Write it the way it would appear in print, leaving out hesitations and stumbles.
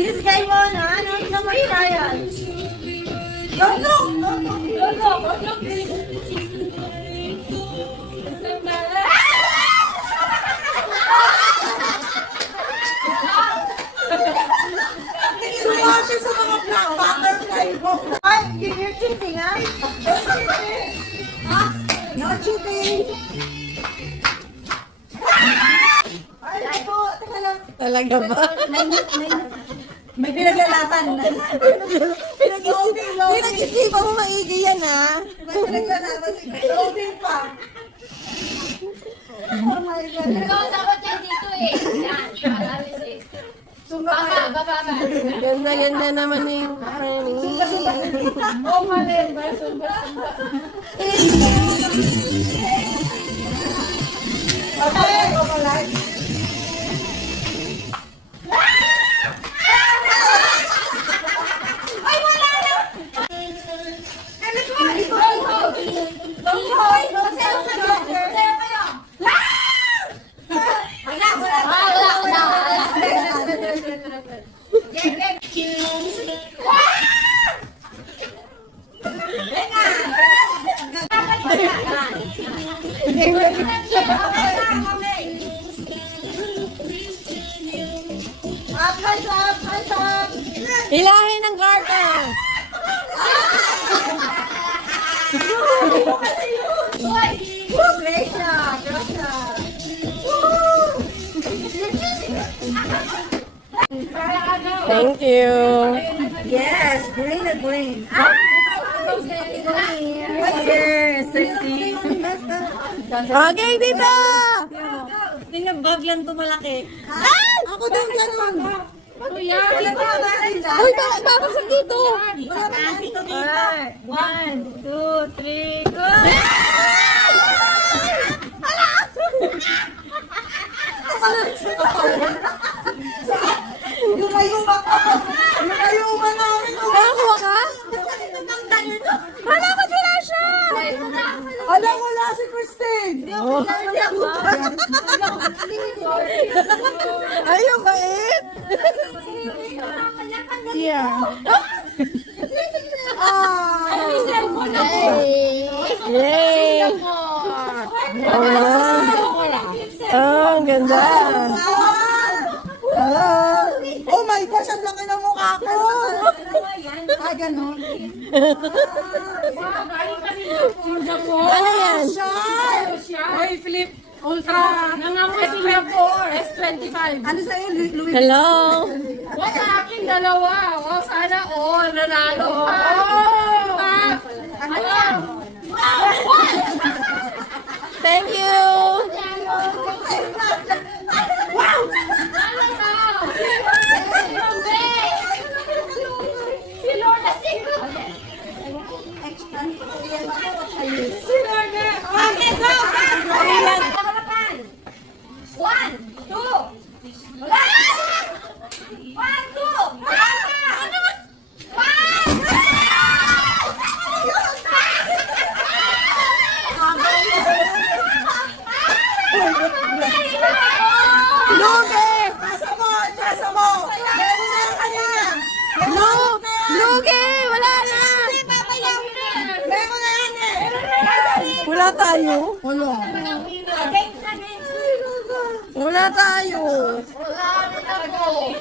Disgay mo na, ano naman tayo? Sumati sa mga black butterfly mo. Ay, you're cheating, ha? You're cheating. Ay, po, teka lang. Talaga ba? May pinaglalaban. Pinag-isipan mo maigi yan, ha? May pinaglalaban. Loading pa. Oh my God. Ikaw dapat yan dito eh. Yan, paralis eh. Baba. Ganda naman yung Oh, mali. Sumba. Okay, kumalay. Hilahin ng garter! Thank you. Yes, green and green. Yes, sexy. Okay, dito! Tingnan, bagyan to malaki. Ako din ganun. Kuya, Uy, bakit sa dito? dito. 1, 2, 3, go! Lumayuma ka! Lumayuma namin! Nakakuha ka? Hala, ba't wala siya? Alam, wala si Christine! Ay, yung bait! Yeah. Yay! Oh, ang ganda. Oh my gosh, ang laki ng mukha ko! Ah, ganun. Ano yan? Hoy, Flip. Ultra. Nangamoy sila 4. S25. Ano sa'yo, Louis? Hello? O sa akin, dalawa. O sana all. Nanalo. Ano? Thank you! Si Lola Sigo. Si Lola. Okay, go. One, two. Wala. One, two. Lugi! Pasa mo! Pasa mo! Meron na ka na! Lugi! Wala na! Meron na yan eh! Wala tayo. Wala. Wala tayo. Wala na ako.